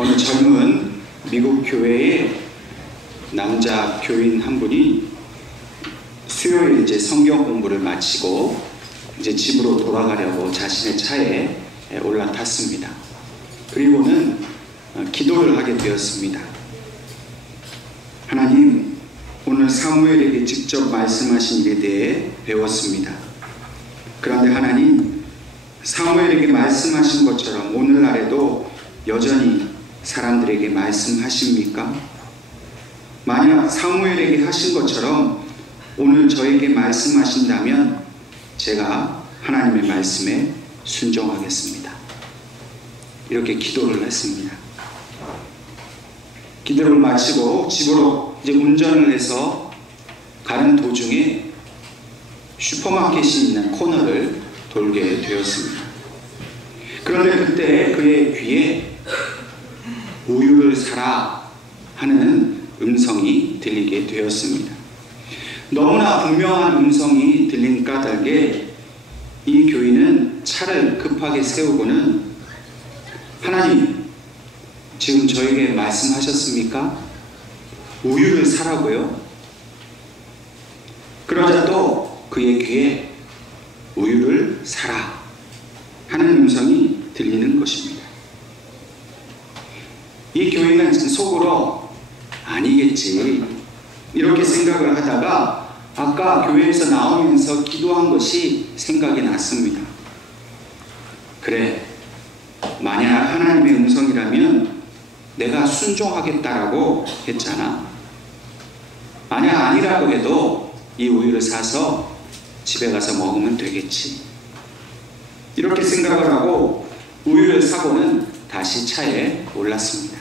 어느 젊은 미국 교회의 남자 교인 한 분이 수요일 이제 성경 공부를 마치고 이제 집으로 돌아가려고 자신의 차에 올라탔습니다. 그리고는 기도를 하게 되었습니다. 하나님, 오늘 사무엘에게 직접 말씀하신 일에 대해 배웠습니다. 그런데 하나님, 사무엘에게 말씀하신 것처럼 오늘날에도 여전히 사람들에게 말씀하십니까? 만약 사무엘에게 하신 것처럼 오늘 저에게 말씀하신다면 제가 하나님의 말씀에 순종하겠습니다. 이렇게 기도를 했습니다. 기도를 마치고 집으로 이제 운전을 해서 가는 도중에 슈퍼마켓이 있는 코너를 돌게 되었습니다. 그런데 그때 그의 귀에 우유를 사라 하는 음성이 들리게 되었습니다. 너무나 분명한 음성이 들린 까닭에 이 교인은 차를 급하게 세우고는 하나님, 지금 저에게 말씀하셨습니까? 우유를 사라고요? 그러자 또 그의 귀에 우유를 사라 하는 음성이 들리는 것입니다. 이 교인은 속으로 아니겠지 이렇게 생각을 하다가 아까 교회에서 나오면서 기도한 것이 생각이 났습니다. 그래, 만약 하나님의 음성이라면 내가 순종하겠다라고 했잖아. 만약 아니라고 해도 이 우유를 사서 집에 가서 먹으면 되겠지. 이렇게 생각을 하고 우유를 사고는 다시 차에 올랐습니다.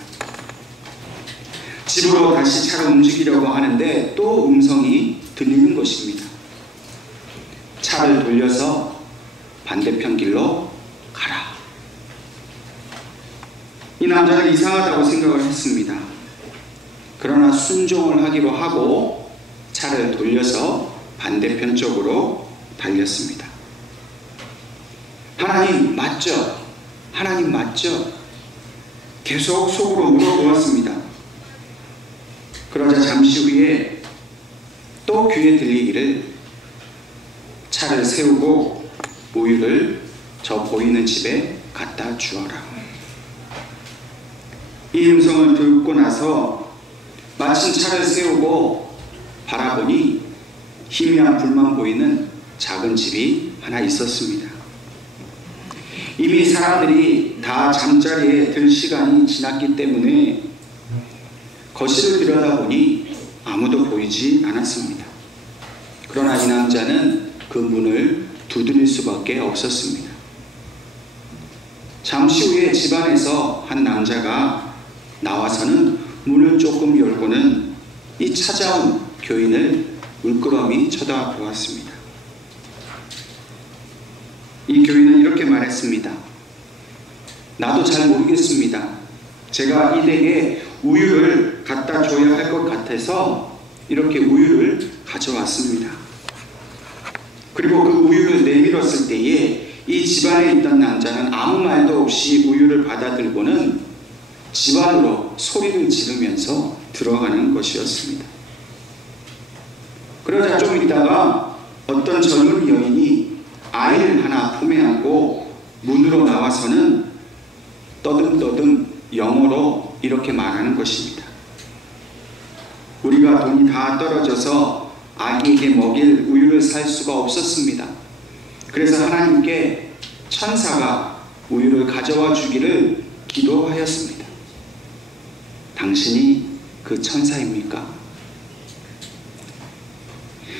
집으로 다시 차를 움직이려고 하는데 또 음성이 들리는 것입니다. 차를 돌려서 반대편 길로 가라. 이 남자는 이상하다고 생각을 했습니다. 그러나 순종을 하기로 하고 차를 돌려서 반대편 쪽으로 달렸습니다. 하나님 맞죠? 하나님 맞죠? 계속 속으로 물어보았습니다. 그러자 잠시 후에 또 귀에 들리기를 차를 세우고 우유를 저 보이는 집에 갖다 주어라. 이 음성을 듣고 나서 마침 차를 세우고 바라보니 희미한 불만 보이는 작은 집이 하나 있었습니다. 이미 사람들이 다 잠자리에 들 시간이 지났기 때문에 거실을 들여다보니 아무도 보이지 않았습니다. 그러나 이 남자는 그 문을 두드릴 수밖에 없었습니다. 잠시 후에 집안에서 한 남자가 나와서는 문을 조금 열고는 이 찾아온 교인을 물끄러미 쳐다보았습니다. 이 교인은 이렇게 말했습니다. 나도 잘 모르겠습니다. 제가 이 댁에 우유를 갖다 줘야 할 것 같아서 이렇게 우유를 가져왔습니다. 그리고 그 우유를 내밀었을 때에 이 집안에 있던 남자는 아무 말도 없이 우유를 받아들고는 집 안으로 소리를 지르면서 들어가는 것이었습니다. 그러자 좀 있다가 어떤 젊은 여인이 아이를 하나 품에 안고 문으로 나와서는 떠듬떠듬 영어로 이렇게 말하는 것입니다. 우리가 돈이 다 떨어져서 아기에게 먹일 우유를 살 수가 없었습니다. 그래서 하나님께 천사가 우유를 가져와 주기를 기도하였습니다. 당신이 그 천사입니까?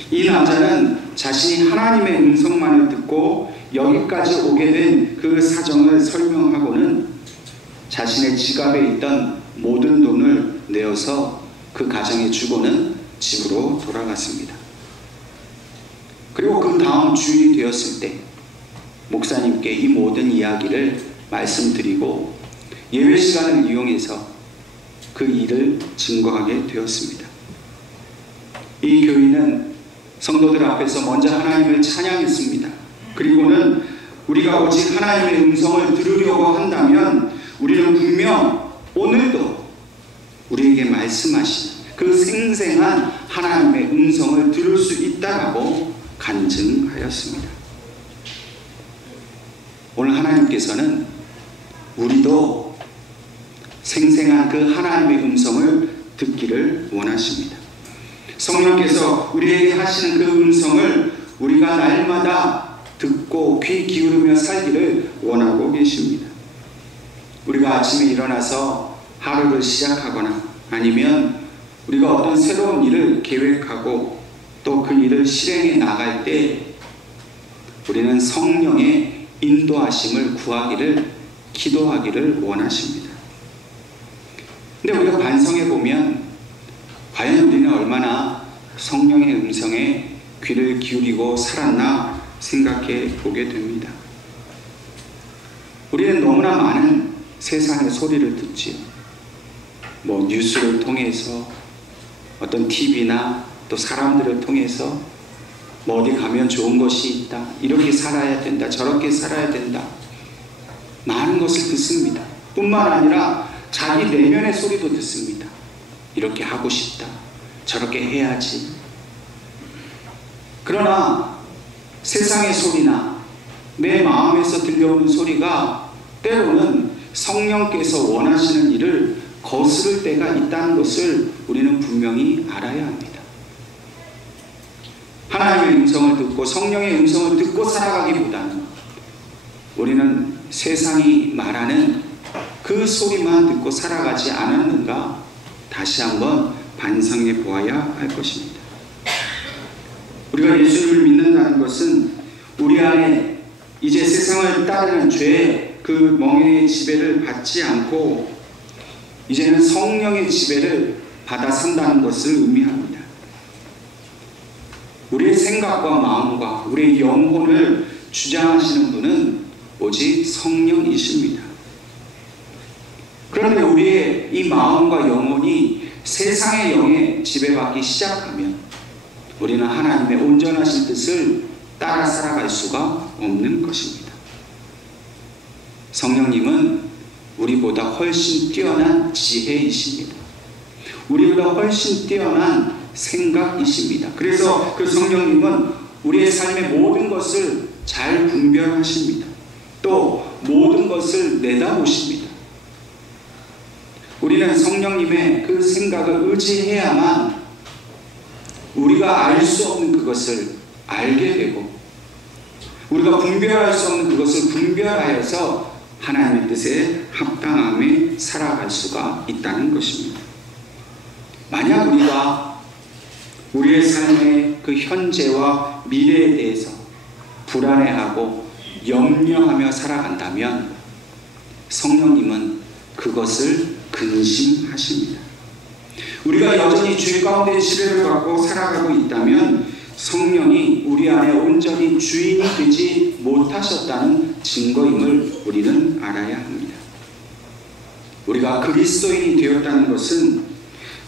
이 남자는 자신이 하나님의 음성만을 듣고 여기까지 오게 된 그 사정을 설명하고는 자신의 지갑에 있던 모든 돈을 내어서 그 가정에 주고는 집으로 돌아갔습니다. 그리고 그 다음 주일이 되었을 때 목사님께 이 모든 이야기를 말씀드리고 예외 시간을 이용해서 그 일을 증거하게 되었습니다. 이 교인은 성도들 앞에서 먼저 하나님을 찬양했습니다. 그리고는 우리가 오직 하나님의 음성을 들으려고 한다면 우리는 분명 오늘 말씀하시는 그 생생한 하나님의 음성을 들을 수 있다라고 간증하였습니다. 오늘 하나님께서는 우리도 생생한 그 하나님의 음성을 듣기를 원하십니다. 성령께서 우리에게 하시는 그 음성을 우리가 날마다 듣고 귀 기울이며 살기를 원하고 계십니다. 우리가 아침에 일어나서 하루를 시작하거나 아니면 우리가 어떤 새로운 일을 계획하고 또 그 일을 실행해 나갈 때 우리는 성령의 인도하심을 구하기를 기도하기를 원하십니다. 근데 우리가 반성해 보면 과연 우리는 얼마나 성령의 음성에 귀를 기울이고 살았나 생각해 보게 됩니다. 우리는 너무나 많은 세상의 소리를 듣지요. 뉴스를 통해서 어떤 TV나 또 사람들을 통해서 어디 가면 좋은 것이 있다, 이렇게 살아야 된다, 저렇게 살아야 된다, 많은 것을 듣습니다. 뿐만 아니라 자기 내면의 소리도 듣습니다. 이렇게 하고 싶다, 저렇게 해야지. 그러나 세상의 소리나 내 마음에서 들려오는 소리가 때로는 성령께서 원하시는 일을 거스를 때가 있다는 것을 우리는 분명히 알아야 합니다. 하나님의 음성을 듣고 성령의 음성을 듣고 살아가기보다는 우리는 세상이 말하는 그 소리만 듣고 살아가지 않았는가 다시 한번 반성해 보아야 할 것입니다. 우리가 예수님을 믿는다는 것은 우리 안에 이제 세상을 따르는 죄의 그 멍에의 지배를 받지 않고 이제는 성령의 지배를 받아 산다는 것을 의미합니다. 우리의 생각과 마음과 우리의 영혼을 주장하시는 분은 오직 성령이십니다. 그런데 우리의 이 마음과 영혼이 세상의 영에 지배받기 시작하면 우리는 하나님의 온전하신 뜻을 따라 살아갈 수가 없는 것입니다. 성령님은 우리보다 훨씬 뛰어난 지혜이십니다. 우리보다 훨씬 뛰어난 생각이십니다. 그래서 그 성령님은 우리의 삶의 모든 것을 잘 분별하십니다. 또 모든 것을 내다보십니다. 우리는 성령님의 그 생각을 의지해야만 우리가 알 수 없는 그것을 알게 되고 우리가 분별할 수 없는 그것을 분별하여서 하나님의 뜻에 합당함에 살아갈 수가 있다는 것입니다. 만약 우리가 우리의 삶의 그 현재와 미래에 대해서 불안해하고 염려하며 살아간다면 성령님은 그것을 근심하십니다. 우리가 여전히 죄 가운데 지배를 받고 살아가고 있다면 성령이 우리 안에 온전히 주인이 되지 못하셨다는 증거임을 우리는 알아야 합니다. 우리가 그리스도인이 되었다는 것은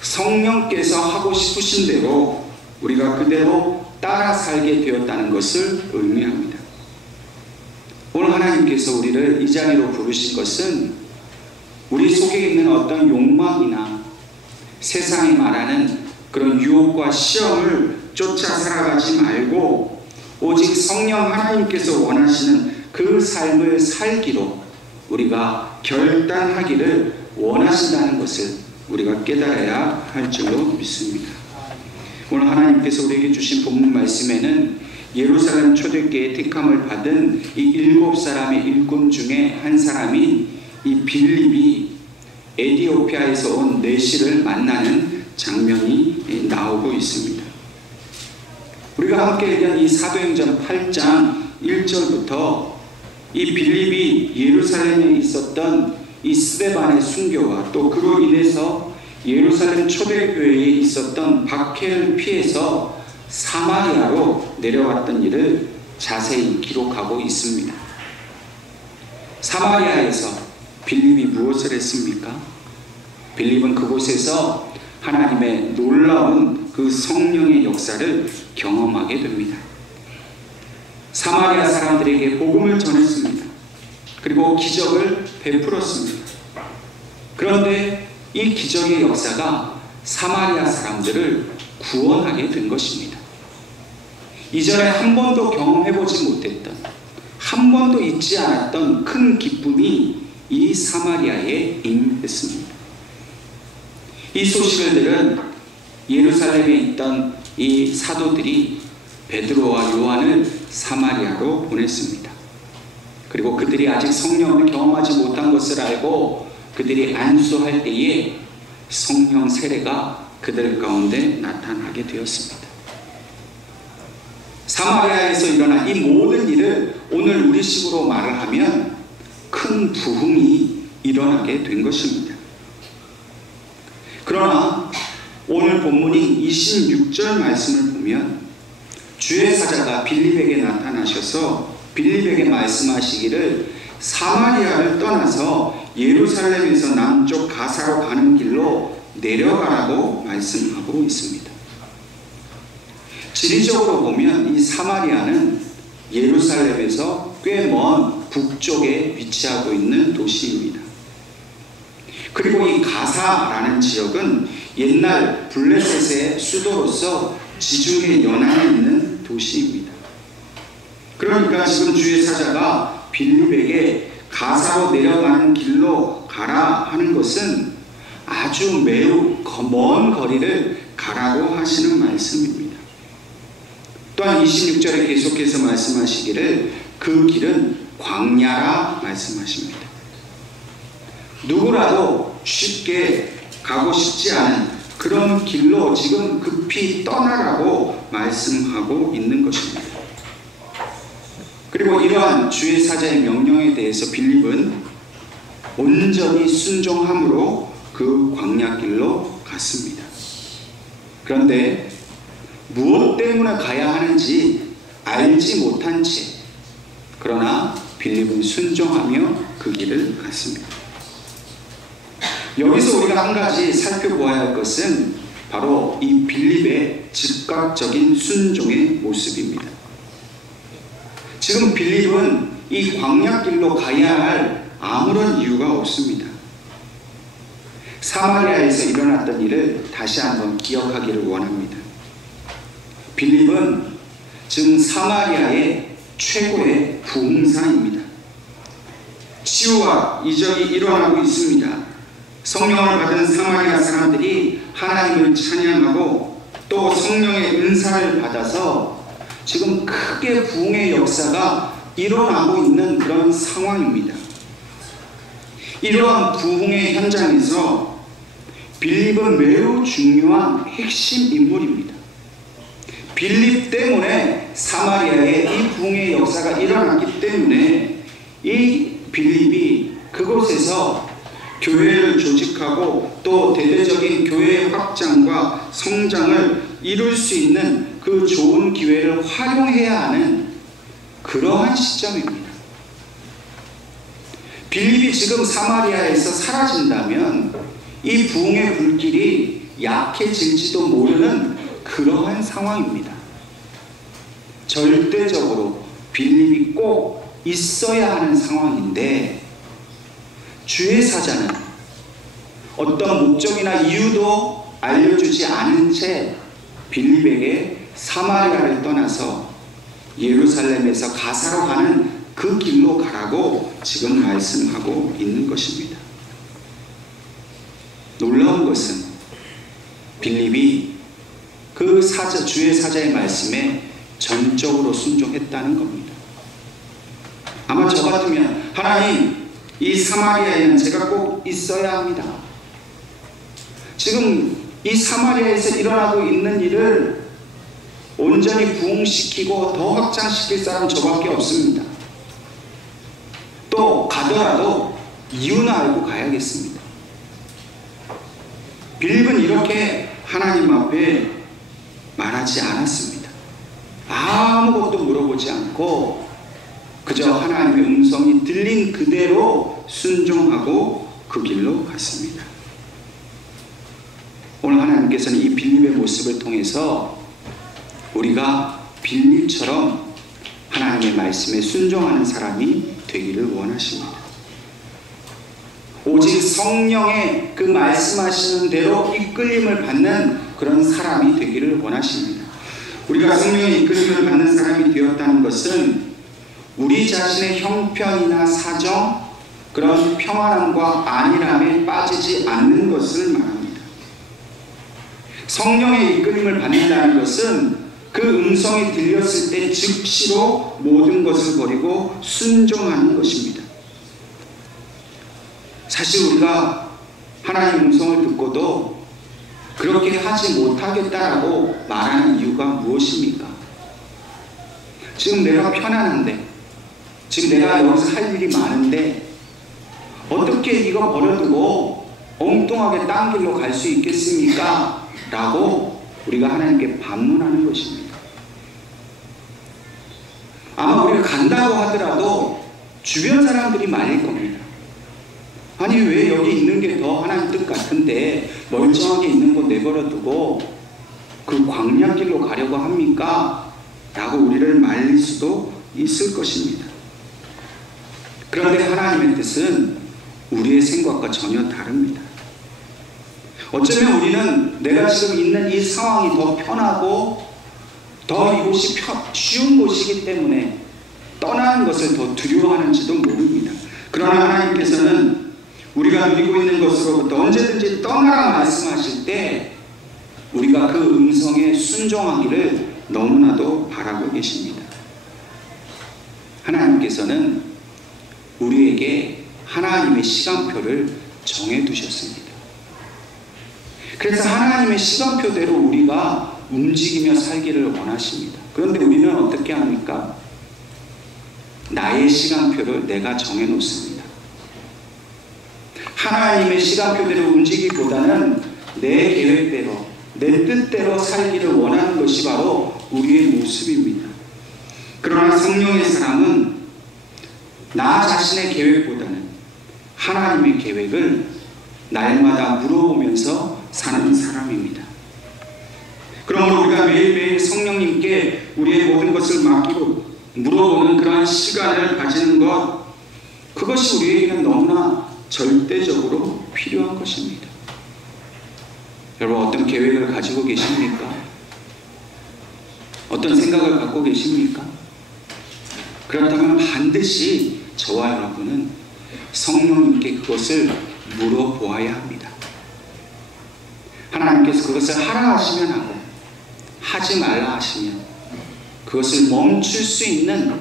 성령께서 하고 싶으신 대로 우리가 그대로 따라 살게 되었다는 것을 의미합니다. 오늘 하나님께서 우리를 이 자리로 부르신 것은 우리 속에 있는 어떤 욕망이나 세상이 말하는 그런 유혹과 시험을 쫓아 살아가지 말고 오직 성령 하나님께서 원하시는 그 삶을 살기로 우리가 결단하기를 원하신다는 것을 우리가 깨달아야 할 줄로 믿습니다. 오늘 하나님께서 우리에게 주신 본문 말씀에는 예루살렘 초대교회의 택함을 받은 이 7사람의 일꾼 중에 한 사람인 이 빌립이 에티오피아에서 온 내시를 만나는 장면이 나오고 있습니다. 우리가 함께 읽은 이 사도행전 8장 1절부터 이 빌립이 예루살렘에 있었던 이 스데반의 순교와 또 그로 인해서 예루살렘 초대교회에 있었던 박해를 피해서 사마리아로 내려왔던 일을 자세히 기록하고 있습니다. 사마리아에서 빌립이 무엇을 했습니까? 빌립은 그곳에서 하나님의 놀라운 그 성령의 역사를 경험하게 됩니다. 사마리아 사람들에게 복음을 전했습니다. 그리고 기적을 베풀었습니다. 그런데 이 기적의 역사가 사마리아 사람들을 구원하게 된 것입니다. 이전에 한 번도 경험해보지 못했던, 한 번도 잊지 않았던 큰 기쁨이 이 사마리아에 임했습니다. 이 소식을 들은 예루살렘에 있던 이 사도들이 베드로와 요한을 사마리아로 보냈습니다. 그리고 그들이 아직 성령을 경험하지 못한 것을 알고 그들이 안수할 때에 성령 세례가 그들 가운데 나타나게 되었습니다. 사마리아에서 일어난 이 모든 일을 오늘 우리식으로 말을 하면 큰 부흥이 일어나게 된 것입니다. 그러나 오늘 본문인 26절 말씀을 보면 주의 사자가 빌립에게 나타나셔서 빌립에게 말씀하시기를 사마리아를 떠나서 예루살렘에서 남쪽 가사로 가는 길로 내려가라고 말씀하고 있습니다. 지리적으로 보면 이 사마리아는 예루살렘에서 꽤 먼 북쪽에 위치하고 있는 도시입니다. 그리고 이 가사라는 지역은 옛날 블레셋의 수도로서 지중해 연안에 있는 도시입니다. 그러니까 지금 주의 사자가 빌립에게 가사로 내려가는 길로 가라 하는 것은 아주 매우 먼 거리를 가라고 하시는 말씀입니다. 또한 26절에 계속해서 말씀하시기를 그 길은 광야라 말씀하십니다. 누구라도 쉽게 가고 싶지 않은 그런 길로 지금 급히 떠나라고 말씀하고 있는 것입니다. 그리고 이러한 주의 사자의 명령에 대해서 빌립은 온전히 순종함으로 그 광야길로 갔습니다. 그런데 무엇 때문에 가야 하는지 알지 못한 채 그러나 빌립은 순종하며 그 길을 갔습니다. 여기서 우리가 한 가지 살펴보아야 할 것은 바로 이 빌립의 즉각적인 순종의 모습입니다. 지금 빌립은 이 광야길로 가야 할 아무런 이유가 없습니다. 사마리아에서 일어났던 일을 다시 한번 기억하기를 원합니다. 빌립은 지금 사마리아의 최고의 부흥사입니다. 치유와 이적이 일어나고 있습니다. 성령을 받은 사마리아 사람들이 하나님을 찬양하고 또 성령의 은사를 받아서 지금 크게 부흥의 역사가 일어나고 있는 그런 상황입니다. 이러한 부흥의 현장에서 빌립은 매우 중요한 핵심 인물입니다. 빌립 때문에 사마리아에 이 부흥의 역사가 일어났기 때문에 이 빌립이 그곳에서 교회를 조직하고 또 대대적인 교회의 확장과 성장을 이룰 수 있는 그 좋은 기회를 활용해야 하는 그러한 시점입니다. 빌립이 지금 사마리아에서 사라진다면 이 부흥의 불길이 약해질지도 모르는 그러한 상황입니다. 절대적으로 빌립이 꼭 있어야 하는 상황인데 주의 사자는 어떤 목적이나 이유도 알려주지 않은 채 빌립에게 사마리아를 떠나서 예루살렘에서 가사로 가는 그 길로 가라고 지금 말씀하고 있는 것입니다. 놀라운 것은 빌립이 그 사자, 주의 사자의 말씀에 전적으로 순종했다는 겁니다. 아마 저 같으면 하나님, 이 사마리아에는 제가 꼭 있어야 합니다. 지금 이 사마리아에서 일어나고 있는 일을 온전히 부흥시키고 더 확장시킬 사람 저밖에 없습니다. 또 가더라도 이유는 알고 가야겠습니다. 빌립은 이렇게 하나님 앞에 말하지 않았습니다. 아무것도 물어보지 않고 그저 하나님의 음성이 들린 그대로 순종하고 그 길로 갔습니다. 오늘 하나님께서는 이 빌립의 모습을 통해서 우리가 빌립처럼 하나님의 말씀에 순종하는 사람이 되기를 원하십니다. 오직 성령의 그 말씀하시는 대로 이끌림을 받는 그런 사람이 되기를 원하십니다. 우리가 성령의 이끌림을 받는 사람이 되었다는 것은 우리 자신의 형편이나 사정, 그런 평안함과 안일함에 빠지지 않는 것을 말합니다. 성령의 이끌림을 받는다는 것은 그 음성이 들렸을 때 즉시로 모든 것을 버리고 순종하는 것입니다. 사실 우리가 하나님의 음성을 듣고도 그렇게 하지 못하겠다라고 말하는 이유가 무엇입니까? 지금 내가 편안한데, 지금 내가 여기서 할 일이 많은데 어떻게 이거 버려두고 엉뚱하게 딴 길로 갈 수 있겠습니까? 라고 우리가 하나님께 반문하는 것입니다. 아마 우리가 간다고 하더라도 주변 사람들이 말릴 겁니다. 아니 왜 여기 있는 게 더 하나님 뜻 같은데 멀쩡하게 있는 거 내버려두고 그 광야길로 가려고 합니까? 라고 우리를 말릴 수도 있을 것입니다. 그런데 하나님의 뜻은 우리의 생각과 전혀 다릅니다. 어쩌면 우리는 내가 지금 있는 이 상황이 더 편하고 더 이곳이 쉬운 곳이기 때문에 떠나는 것을 더 두려워하는지도 모릅니다. 그러나 하나님께서는 우리가 누리고 있는 것으로부터 언제든지 떠나라 말씀하실 때 우리가 그 음성에 순종하기를 너무나도 바라고 계십니다. 하나님께서는 우리에게 하나님의 시간표를 정해두셨습니다. 그래서 하나님의 시간표대로 우리가 움직이며 살기를 원하십니다. 그런데 우리는 어떻게 합니까? 나의 시간표를 내가 정해놓습니다. 하나님의 시간표대로 움직이기보다는 내 계획대로, 내 뜻대로 살기를 원하는 것이 바로 우리의 모습입니다. 그러나 성령의 사람은 나 자신의 계획보다는 하나님의 계획을 날마다 물어보면서 사는 사람입니다. 그러므로 우리가 매일매일 성령님께 우리의 모든 것을 맡기고 물어보는 그러한 시간을 가지는 것, 그것이 우리에게는 너무나 절대적으로 필요한 것입니다. 여러분, 어떤 계획을 가지고 계십니까? 어떤 생각을 갖고 계십니까? 그렇다면 반드시 저와 여러분은 성령님께 그것을 물어보아야 합니다. 하나님께서 그것을 하라 하시면 하고 하지 말라 하시면 그것을 멈출 수 있는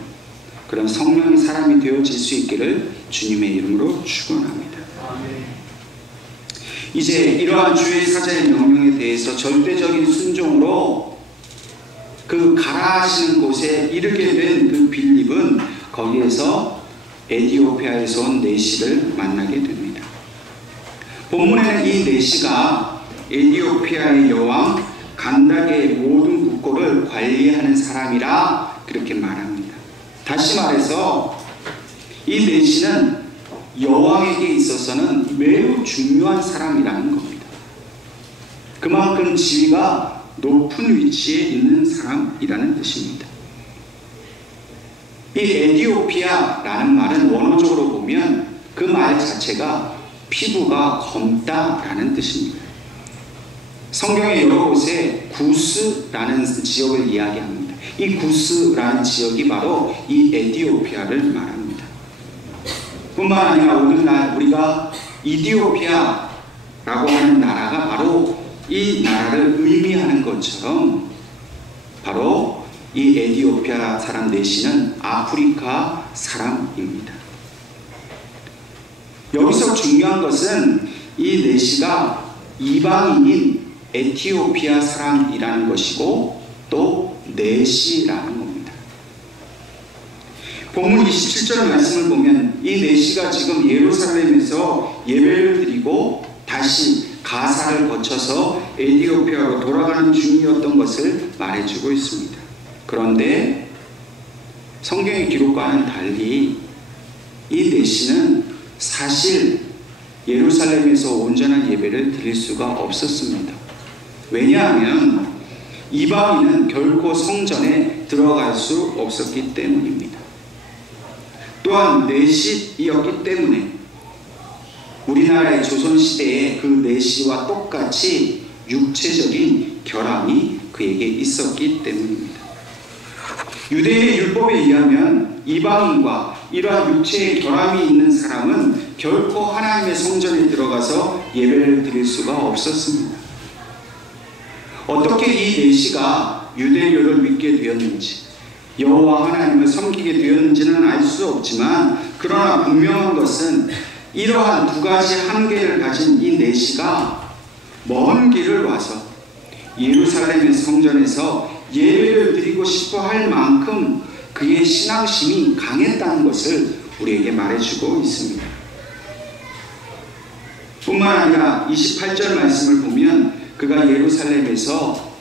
그런 성령의 사람이 되어질 수 있기를 주님의 이름으로 축원합니다. 이제 이러한 주의 사자의 명령에 대해서 절대적인 순종으로 그 가라 하시는 곳에 이르게 된 그 빌립은 거기에서 에티오피아에서 온 내시를 만나게 됩니다. 본문에는 이 내시가 에티오피아의 여왕 간닥의 모든 국고를 관리하는 사람이라 그렇게 말합니다. 다시 말해서 이 내시는 여왕에게 있어서는 매우 중요한 사람이라는 겁니다. 그만큼 지위가 높은 위치에 있는 사람이라는 뜻입니다. 이 에티오피아라는 말은 원어적으로 보면 그 말 자체가 피부가 검다라는 뜻입니다. 성경의 여러 곳에 구스라는 지역을 이야기합니다. 이 구스라는 지역이 바로 이 에티오피아를 말합니다. 뿐만 아니라 오늘날 우리가 이디오피아라고 하는 나라가 바로 이 나라를 의미하는 것처럼 바로 이 에티오피아 사람 내시는 아프리카 사람입니다. 여기서 중요한 것은 이 내시가 이방인인 에티오피아 사람이라는 것이고 또 내시라는 겁니다. 본문 27절 말씀을 보면 이 내시가 지금 예루살렘에서 예배를 드리고 다시 가사를 거쳐서 에티오피아로 돌아가는 중이었던 것을 말해주고 있습니다. 그런데 성경의 기록과는 달리 이 내시는 사실 예루살렘에서 온전한 예배를 드릴 수가 없었습니다. 왜냐하면 이방인은 결코 성전에 들어갈 수 없었기 때문입니다. 또한 내시이었기 때문에 우리나라의 조선시대의 그 내시와 똑같이 육체적인 결함이 그에게 있었기 때문입니다. 유대인의 율법에 의하면 이방인과 이러한 육체의 결함이 있는 사람은 결코 하나님의 성전에 들어가서 예배를 드릴 수가 없었습니다. 어떻게 이 내시가 유대교를 믿게 되었는지, 여호와 하나님을 섬기게 되었는지는 알 수 없지만, 그러나 분명한 것은 이러한 두 가지 한계를 가진 이 내시가 먼 길을 와서 예루살렘의 성전에서 예배를 드리고 싶어 할 만큼 그의 신앙심이 강했다는 것을 우리에게 말해주고 있습니다. 뿐만 아니라 28절 말씀을 보면 그가 예루살렘에서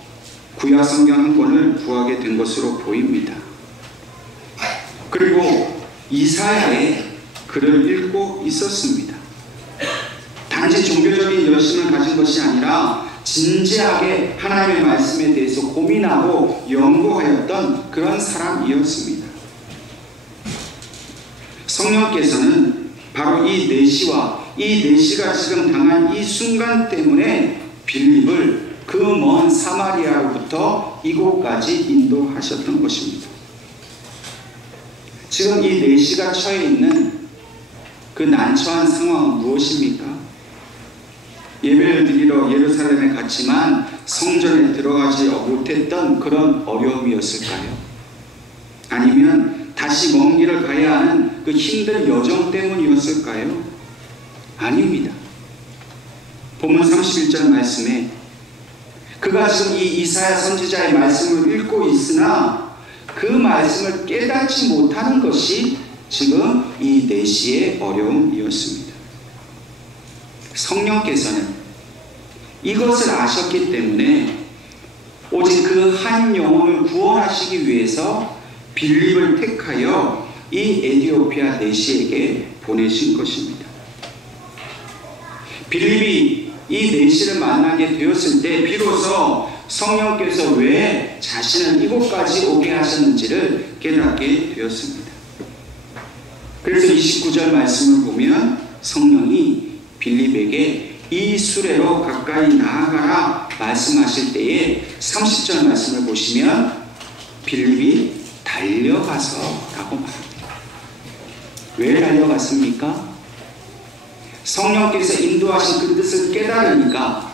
구약 성경 한 권을 구하게 된 것으로 보입니다. 그리고 이사야의 글을 읽고 있었습니다. 단지 종교적인 열심을 가진 것이 아니라 진지하게 하나님의 말씀에 대해서 고민하고 연구하였던 그런 사람이었습니다. 성령께서는 바로 이 내시가 지금 당한 이 순간 때문에 빌립을 그 먼 사마리아로부터 이곳까지 인도하셨던 것입니다. 지금 이 내시가 처해 있는 그 난처한 상황은 무엇입니까? 예배를 드리러 예루살렘에 갔지만 성전에 들어가지 못했던 그런 어려움이었을까요? 아니면 다시 먼 길을 가야 하는 그 힘든 여정 때문이었을까요? 아닙니다. 본문 31절 말씀에 그가 지금 이 이사야 선지자의 말씀을 읽고 있으나 그 말씀을 깨닫지 못하는 것이 지금 이 내시의 어려움이었습니다. 성령께서는 이것을 아셨기 때문에 오직 그 한 영혼을 구원하시기 위해서 빌립을 택하여 이 에티오피아 내시에게 보내신 것입니다. 빌립이 이 내시를 만나게 되었을 때 비로소 성령께서 왜 자신을 이곳까지 오게 하셨는지를 깨닫게 되었습니다. 그래서 29절 말씀을 보면 성령이 빌립에게 이 수레로 가까이 나아가라 말씀하실 때에 30절 말씀을 보시면 빌립이 달려가서 라고 말합니다. 왜 달려갔습니까? 성령께서 인도하신 그 뜻을 깨달으니까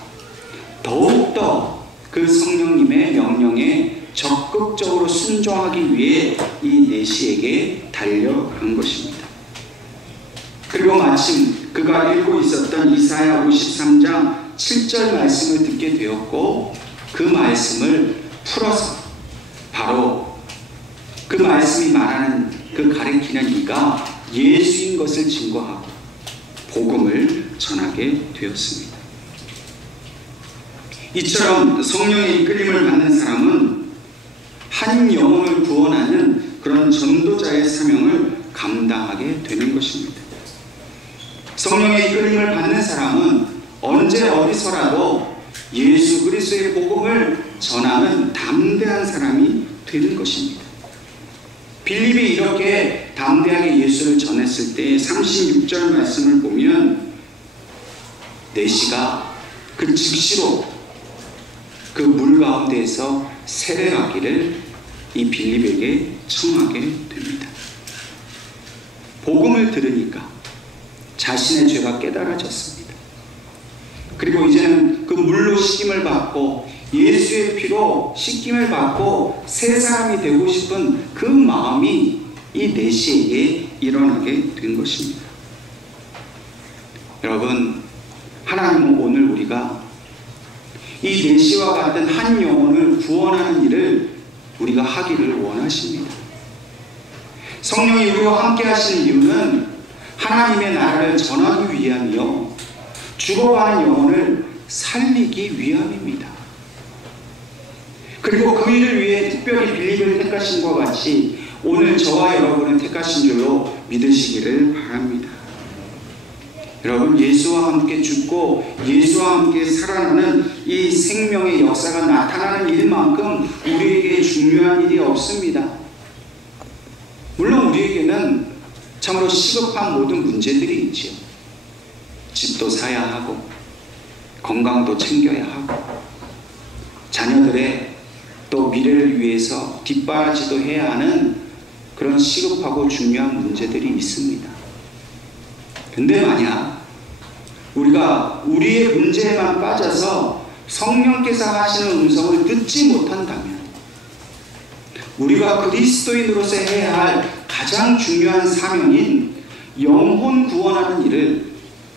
더욱더 그 성령님의 명령에 적극적으로 순종하기 위해 이 내시에게 달려간 것입니다. 그리고 마침 그가 읽고 있었던 이사야 53장 7절 말씀을 듣게 되었고 그 말씀을 풀어서 바로 그 말씀이 말하는 그 가리키는 이가 예수인 것을 증거하고 복음을 전하게 되었습니다. 이처럼 성령의 이끌림을 받는 사람은 한 영혼을 구원하는 그런 전도자의 사명을 감당하게 되는 것입니다. 성령의 이끌림을 받는 사람은 언제 어디서라도 예수 그리스도의 복음을 전하는 담대한 사람이 되는 것입니다. 빌립이 이렇게 담대하게 예수를 전했을 때 36절 말씀을 보면 내시가 그 즉시로 그 물 가운데에서 세례하기를 이 빌립에게 청하게 됩니다. 복음을 들으니까 자신의 죄가 깨달아졌습니다. 그리고 이제는 그 물로 씻김을 받고 예수의 피로 씻김을 받고 새 사람이 되고 싶은 그 마음이 이 내시에게 일어나게 된 것입니다. 여러분, 하나님은 오늘 우리가 이 내시와 같은 한 영혼을 구원하는 일을 우리가 하기를 원하십니다. 성령이 우리와 함께 하시는 이유는 하나님의 나라를 전하기 위함이요 죽어가는 영혼을 살리기 위함입니다. 그리고 그 일을 위해 특별히 빌립을 택하신 것 같이 오늘 저와 여러분을 택하신 줄로 믿으시기를 바랍니다. 여러분, 예수와 함께 죽고 예수와 함께 살아나는 이 생명의 역사가 나타나는 일만큼 우리에게 중요한 일이 없습니다. 물론 우리에게는 참으로 시급한 모든 문제들이 있지요. 집도 사야 하고 건강도 챙겨야 하고 자녀들의 또 미래를 위해서 뒷바라지도 해야 하는 그런 시급하고 중요한 문제들이 있습니다. 근데 만약 우리가 우리의 문제에만 빠져서 성령께서 하시는 음성을 듣지 못한다면 우리가 그리스도인으로서 해야 할 가장 중요한 사명인 영혼 구원하는 일을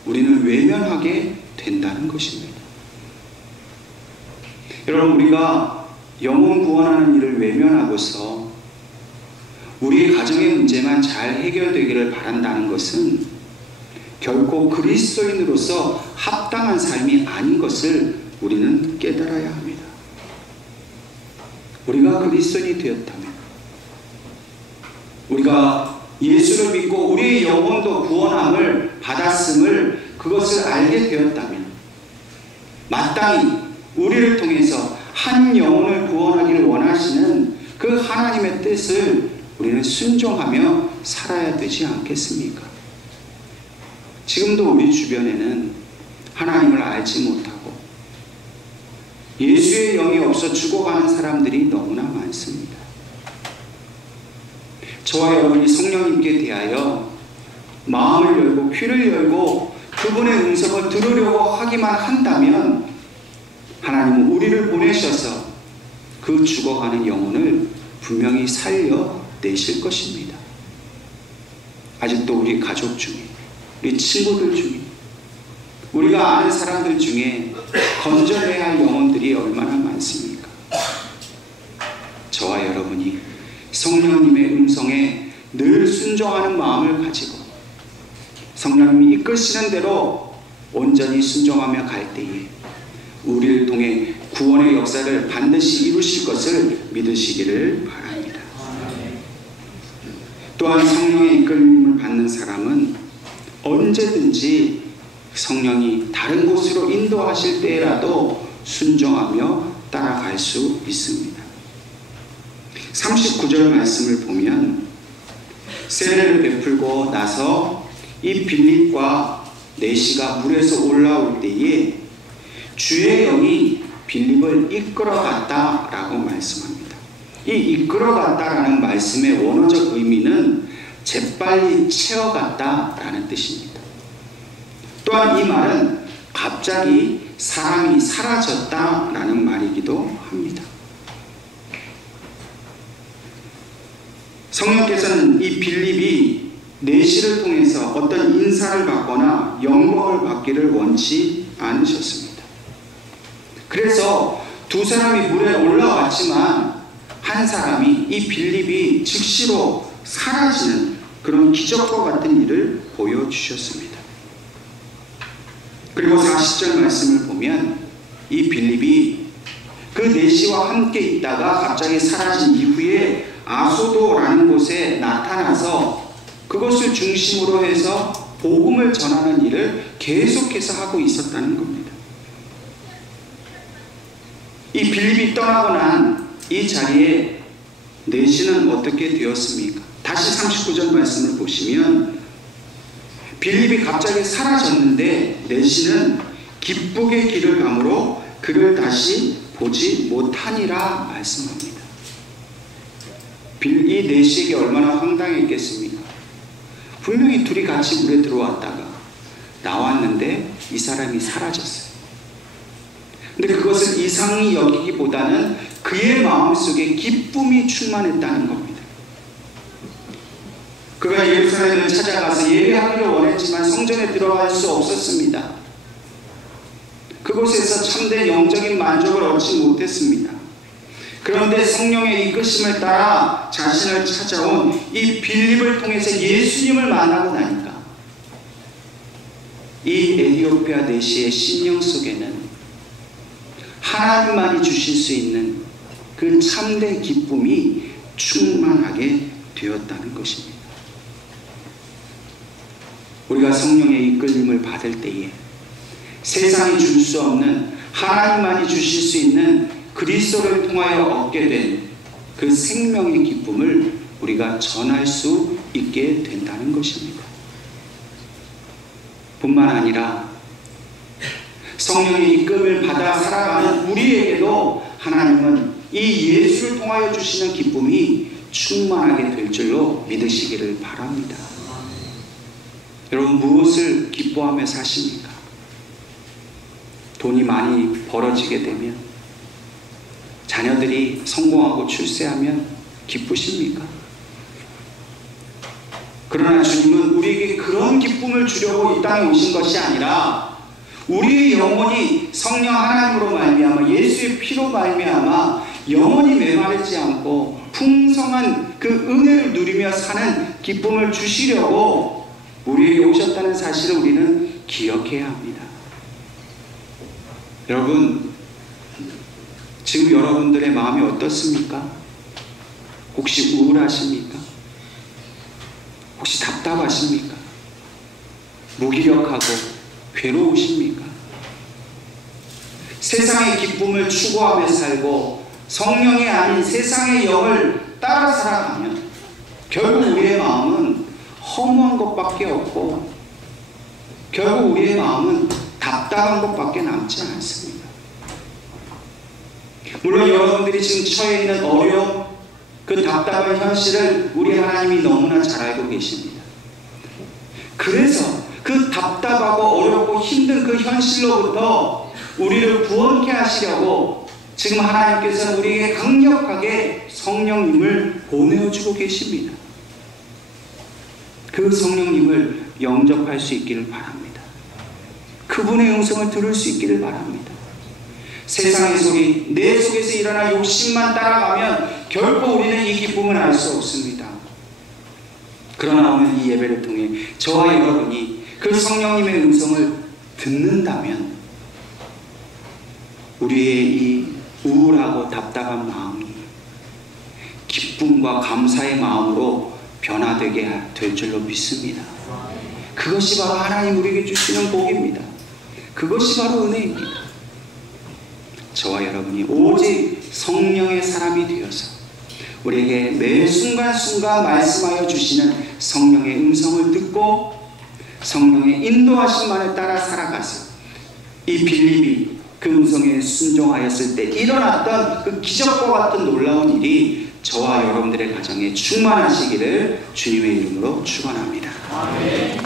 우리는 외면하게 된다는 것입니다. 여러분, 우리가 영혼 구원하는 일을 외면하고서 우리의 가정의 문제만 잘 해결되기를 바란다는 것은 결코 그리스도인으로서 합당한 삶이 아닌 것을 우리는 깨달아야 합니다. 우리가 그리스도인이 되었다면, 우리가 예수를 믿고 우리의 영혼도 구원함을 받았음을 그것을 알게 되었다면 마땅히 우리를 통해서 한 영혼을 구원하기를 원하시는 그 하나님의 뜻을 우리는 순종하며 살아야 되지 않겠습니까? 지금도 우리 주변에는 하나님을 알지 못하고 예수의 영이 없어 죽어가는 사람들이 너무나 많습니다. 저와 여러분이 성령님께 대하여 마음을 열고 귀를 열고 그분의 음성을 들으려고 하기만 한다면 하나님은 우리를 보내셔서 그 죽어가는 영혼을 분명히 살려내실 것입니다. 아직도 우리 가족 중에, 우리 친구들 중에, 우리가 아는 사람들 중에 건져내야 할 영혼들이 얼마나 많습니까? 저와 여러분이 성령님의 음성에 늘 순종하는 마음을 가지고 성령님이 이끄시는 대로 온전히 순종하며 갈 때에 우리를 통해 구원의 역사를 반드시 이루실 것을 믿으시기를 바랍니다. 또한 성령의 이끌림을 받는 사람은 언제든지 성령이 다른 곳으로 인도하실 때라도 순종하며 따라갈 수 있습니다. 39절 말씀을 보면 세례를 베풀고 나서 이 빌립과 내시가 물에서 올라올 때에 주의 영이 빌립을 이끌어갔다라고 말씀합니다. 이 이끌어갔다라는 말씀의 원어적 의미는 재빨리 채워갔다라는 뜻입니다. 또한 이 말은 갑자기 사람이 사라졌다라는 말이기도 합니다. 성령께서는 이 빌립이 내시를 통해서 어떤 인사를 받거나 영광을 받기를 원치 않으셨습니다. 그래서 두 사람이 물에 올라왔지만 한 사람이, 이 빌립이 즉시로 사라지는 그런 기적과 같은 일을 보여주셨습니다. 그리고 40절 말씀을 보면 이 빌립이 그 내시와 함께 있다가 갑자기 사라진 이후에 아소도라는 곳에 나타나서 그것을 중심으로 해서 복음을 전하는 일을 계속해서 하고 있었다는 겁니다. 이 빌립이 떠나고 난 이 자리에 내시는 어떻게 되었습니까? 다시 39절 말씀을 보시면 빌립이 갑자기 사라졌는데 내시는 기쁘게 길을 가므로 그를 다시 보지 못하니라 말씀합니다. 이 내시에게 얼마나 황당했겠습니까? 분명히 둘이 같이 물에 들어왔다가 나왔는데 이 사람이 사라졌어요. 근데 그것을 이상히 여기기보다는 그의 마음속에 기쁨이 충만했다는 겁니다. 그가 예루살렘을 찾아가서 예배하기를 원했지만 성전에 들어갈 수 없었습니다. 그곳에서 참된 영적인 만족을 얻지 못했습니다. 그런데 성령의 이끄심을 따라 자신을 찾아온 이 빌립을 통해서 예수님을 만나고 나니까 이 에티오피아 내시의 심령 속에는 하나님만이 주실 수 있는 그 참된 기쁨이 충만하게 되었다는 것입니다. 우리가 성령의 이끌림을 받을 때에 세상이 줄 수 없는, 하나님만이 주실 수 있는 그리스도를 통하여 얻게 된 그 생명의 기쁨을 우리가 전할 수 있게 된다는 것입니다. 뿐만 아니라 성령의 이끌을 받아 살아가는 우리에게도 하나님은 이 예수를 통하여 주시는 기쁨이 충만하게 될 줄로 믿으시기를 바랍니다. 여러분, 무엇을 기뻐하며 사십니까? 돈이 많이 벌어지게 되면, 자녀들이 성공하고 출세하면 기쁘십니까? 그러나 주님은 우리에게 그런 기쁨을 주려고 이 땅에 오신 것이 아니라 우리의 영혼이 성령 하나님으로 말미암아 예수의 피로 말미암아 영원히 메마르지 않고 풍성한 그 은혜를 누리며 사는 기쁨을 주시려고 우리에게 오셨다는 사실을 우리는 기억해야 합니다. 여러분, 지금 여러분들의 마음이 어떻습니까? 혹시 우울하십니까? 혹시 답답하십니까? 무기력하고 괴로우십니까? 세상의 기쁨을 추구하며 살고 성령이 아닌 세상의 영을 따라 살아가면 결국 우리의 마음은 허무한 것밖에 없고 결국 우리의 마음은 답답한 것밖에 남지 않습니다. 물론 여러분들이 지금 처해 있는 어려움, 그 답답한 현실을 우리 하나님이 너무나 잘 알고 계십니다. 그래서 그 답답하고 어렵고 힘든 그 현실로부터 우리를 구원케 하시려고 지금 하나님께서는 우리에게 강력하게 성령님을 보내주고 계십니다. 그 성령님을 영접할 수 있기를 바랍니다. 그분의 음성을 들을 수 있기를 바랍니다. 세상의 소리, 내 속에서 일어나 욕심만 따라가면 결코 우리는 이 기쁨을 알 수 없습니다. 그러나 오늘 이 예배를 통해 저와 여러분이 그 성령님의 음성을 듣는다면 우리의 이 우울하고 답답한 마음이 기쁨과 감사의 마음으로 변화되게 될 줄로 믿습니다. 그것이 바로 하나님 우리에게 주시는 복입니다. 그것이 바로 은혜입니다. 저와 여러분이 오직 성령의 사람이 되어서 우리에게 매 순간순간 말씀하여 주시는 성령의 음성을 듣고 성령의 인도하심만을 따라 살아가서 이 빌립이 그 음성에 순종하였을 때 일어났던 그 기적과 같은 놀라운 일이 저와 여러분들의 가정에 충만하시기를 주님의 이름으로 축원합니다. 아멘.